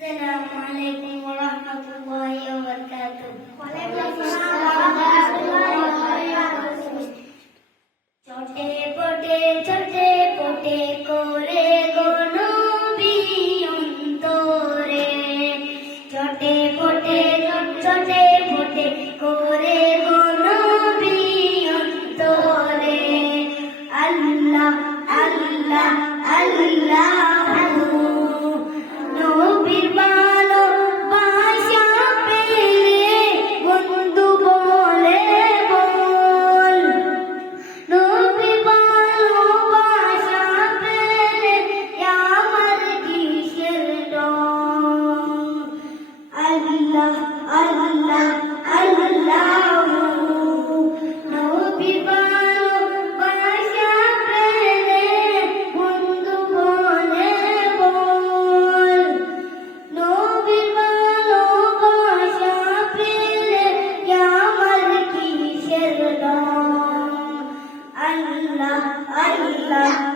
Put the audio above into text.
Assalamualaikum warahmatullahi wabarakatuh. छोटे पोटे कोरे गोनबी अंतरे छोटे पोटे कोरे गोनबी अंतरे अल्लाह अल्लाह अल्लाह নবীর ভালোবাসা পেলে বন্ধু বলে বল নবীর ভালোবাসা পেলে আমার কিসের ডর আল্লাহ আল্লাহ আল্লাহ নবীর ভালোবাসা পেলে বন্ধু বলে বল নবীর ভালোবাসা পেলে আমার কিসের ডর আল্লাহ আল্লাহ